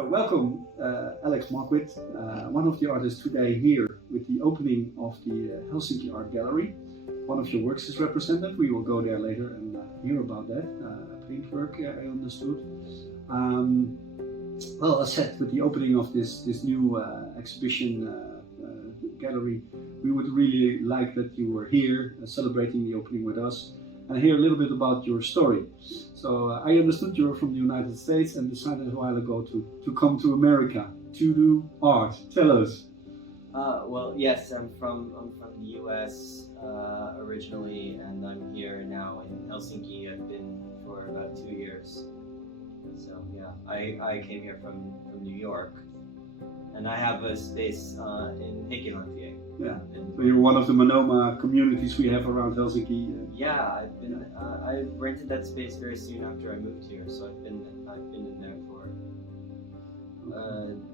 So welcome, Alex Markwith, one of the artists today here with the opening of the Helsinki Art Gallery. One of your works is represented. We will go there later and hear about that. Paintwork, I understood. Well, as said, with the opening of this new exhibition gallery, we would really like that you were here celebrating the opening with us and hear a little bit about your story. So I understood you were from the United States and decided a while ago to come to America to do art. Tell us. Well, yes, I'm from the U.S. Originally, and I'm here now in Helsinki. I've been for about 2 years. So yeah, I came here from New York, and I have a space in Heikilantie. Yeah. So you're one of the Monoma communities we have around Helsinki. Yeah, I rented that space very soon after I moved here, so I've been in there for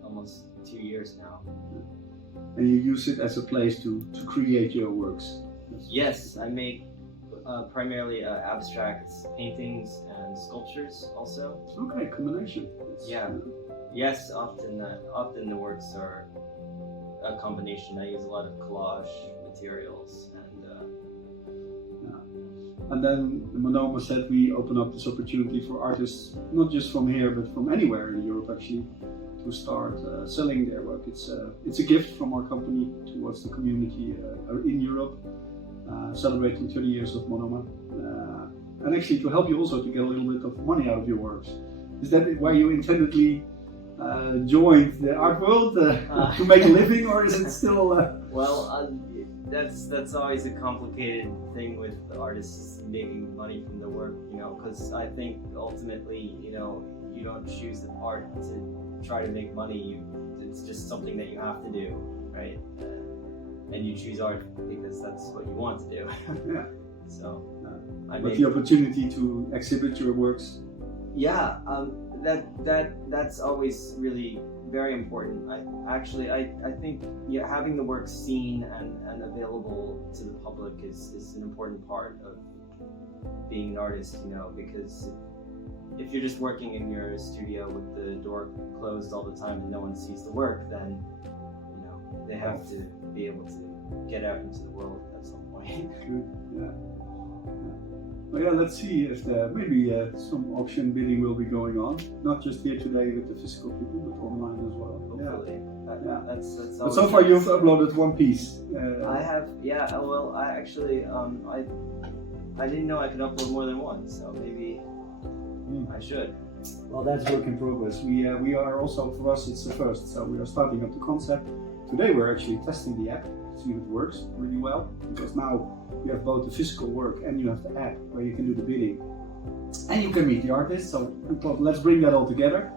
almost 2 years now. And you use it as a place to create your works. Yes, I make primarily abstract paintings and sculptures also. Okay, combination. Yeah. Yes, often the works are a combination. I use a lot of collage materials and then Monoma said we open up this opportunity for artists, not just from here but from anywhere in Europe actually, to start selling their work. It's a gift from our company towards the community in Europe, celebrating 30 years of Monoma, and actually to help you also to get a little bit of money out of your works. Is that why you intendedly joined the art world to make a living, or is it still? Well, that's always a complicated thing with the artists making money from the work, because I think ultimately, you don't choose the art to try to make money. It's just something that you have to do, right? And you choose art because that's what you want to do. Yeah. So, but the opportunity to exhibit your works. Yeah. That's always really very important. I think having the work seen and available to the public is an important part of being an artist, because if you're just working in your studio with the door closed all the time and no one sees the work, then they have to be able to get out into the world at some point. Good. Yeah. Well, yeah, let's see if maybe some auction bidding will be going on, not just here today with the physical people, but online as well. Hopefully. Yeah. That's but so far you've uploaded one piece. I have, yeah. Well, I actually, I didn't know I could upload more than one, so maybe I should. Well, that's work in progress. We are also, for us, it's the first, so we are starting up the concept. Today we're actually testing the app to see if it works really well, because now you have both the physical work and you have the app where you can do the bidding and you can meet the artist. So we thought, let's bring that all together,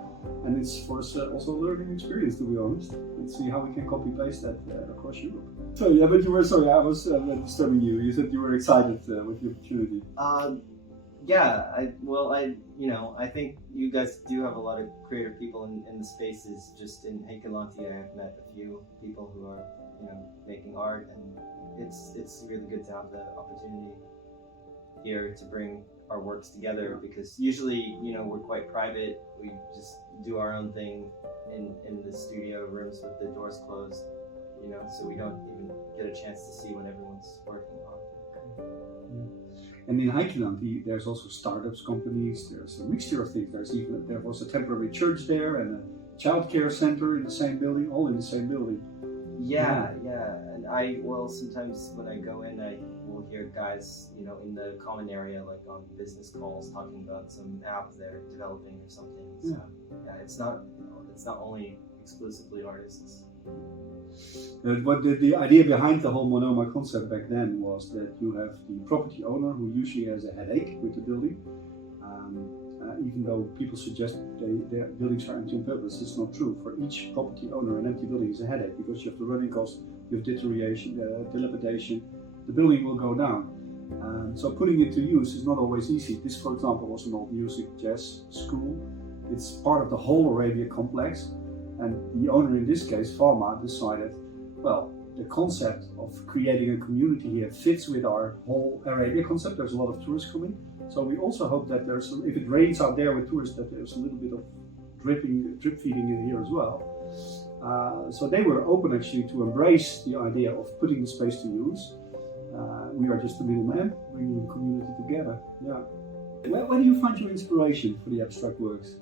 and it's for us also a learning experience, to be honest. Let's see how we can copy paste that across Europe. So yeah, but you were sorry, I was disturbing you. You said you were excited with the opportunity. Yeah, I think you guys do have a lot of creative people in the spaces. Just in Heikilantie, I have met a few people who are, making art, and it's really good to have the opportunity here to bring our works together, because usually, we're quite private. We just do our own thing in the studio rooms with the doors closed, so we don't even get a chance to see what everyone's working on. And in Heikilantie, there's also startups companies. There's a mixture of things. There was a temporary church there and a childcare center in the same building, all in the same building. Yeah. And sometimes when I go in, I will hear guys, in the common area, like on business calls, talking about some app they're developing or something. So, yeah, it's not only exclusively artists. But the idea behind the whole Monoma concept back then was that you have the property owner who usually has a headache with the building. Even though people suggest their buildings are empty on purpose, it's not true. For each property owner, an empty building is a headache, because you have the running cost, you have deterioration, dilapidation, the building will go down. So putting it to use is not always easy. This, for example, was an old music jazz school. It's part of the whole Arabia complex. And the owner in this case, Falma, decided, well, the concept of creating a community here fits with our whole Arabia concept. There's a lot of tourists coming. So we also hope that if it rains out there with tourists, that there's a little bit of drip feeding in here as well. So they were open actually to embrace the idea of putting the space to use. We are just the middleman, bringing the community together. Yeah. Where do you find your inspiration for the abstract works?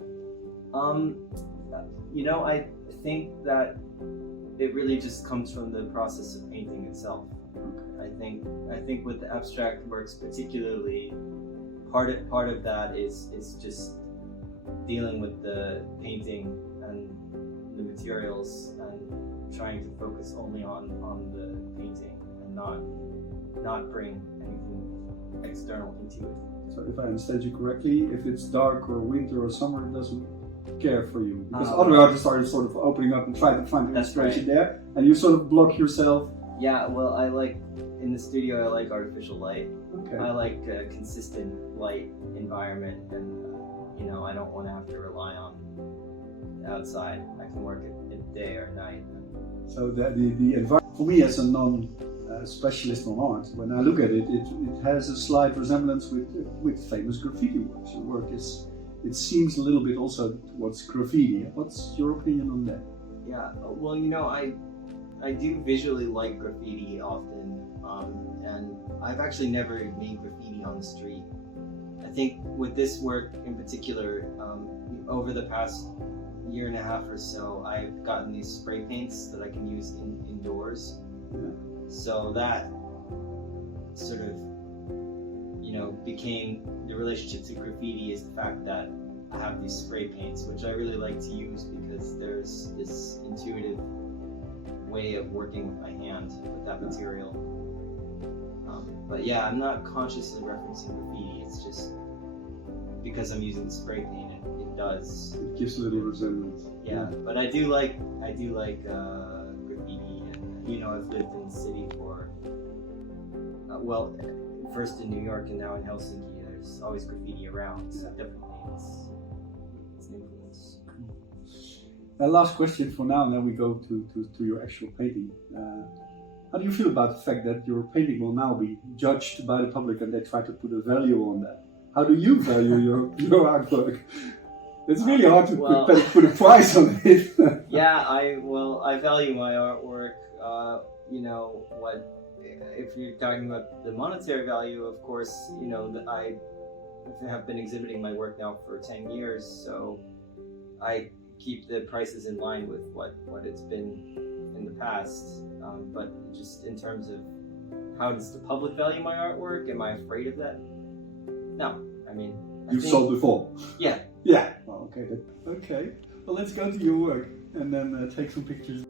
I think that it really just comes from the process of painting itself. Okay. I think with the abstract works particularly, part of that is just dealing with the painting and the materials and trying to focus only on the painting and not bring anything external into it. So if I understand you correctly, if it's dark or winter or summer, it doesn't care for you. Because other artists are sort of opening up and trying to find the inspiration there, and you sort of block yourself. Yeah, well, I like, in the studio, I like artificial light. Okay. I like a consistent light environment, and I don't want to have to rely on the outside. I can work it day or night. So the environment, for me as a non-specialist on art, when I look at it, it has a slight resemblance with famous graffiti works. Your work it seems a little bit also towards graffiti. What's your opinion on that? Yeah, well, I do visually like graffiti often, and I've actually never made graffiti on the street. I think with this work in particular, over the past year and a half or so, I've gotten these spray paints that I can use indoors. Yeah. So that sort of, became the relationship to graffiti is the fact that I have these spray paints, which I really like to use because there's this intuitive way of working with my hand with that material. But yeah, I'm not consciously referencing graffiti. It's just because I'm using the spray paint, it does. It gives a little resemblance. Yeah, but I do like graffiti, and I've lived in the city for first in New York and now in Helsinki. There's always graffiti around, so definitely it's an influence. Last question for now, and then we go to your actual painting. How do you feel about the fact that your painting will now be judged by the public and they try to put a value on that? How do you value your artwork? It's really hard to put a price on it. Yeah, I value my artwork. If you're talking about the monetary value, of course, I have been exhibiting my work now for 10 years, so I keep the prices in line with what it's been in the past. But just in terms of how does the public value my artwork, am I afraid of that? No, You've sold before? Yeah. Yeah. Well, okay. Okay. Well, let's go to your work and then take some pictures.